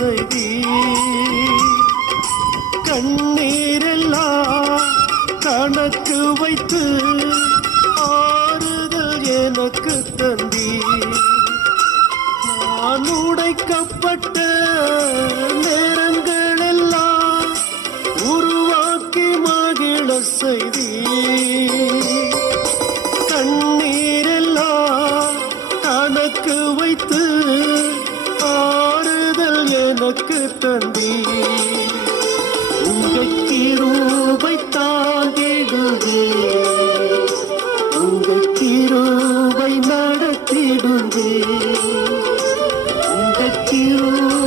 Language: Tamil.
செய்தி கண்ணீரெல்லாம் கணக்கு வைத்து ஆறுதல் எனக்கு தந்தி நான் உடைக்கப்பட்ட நேரங்கள் எல்லாம் உருவாக்கி மகிழ செய்தி கண்ணீரெல்லாம் கணக்கு வைத்து ஆறுதல் எனக்கு தந்தி உங்கள் கிருபை தாங்கிடுவே உங்கள் கிருபை நடத்திடுவே உங்கள் கிருபை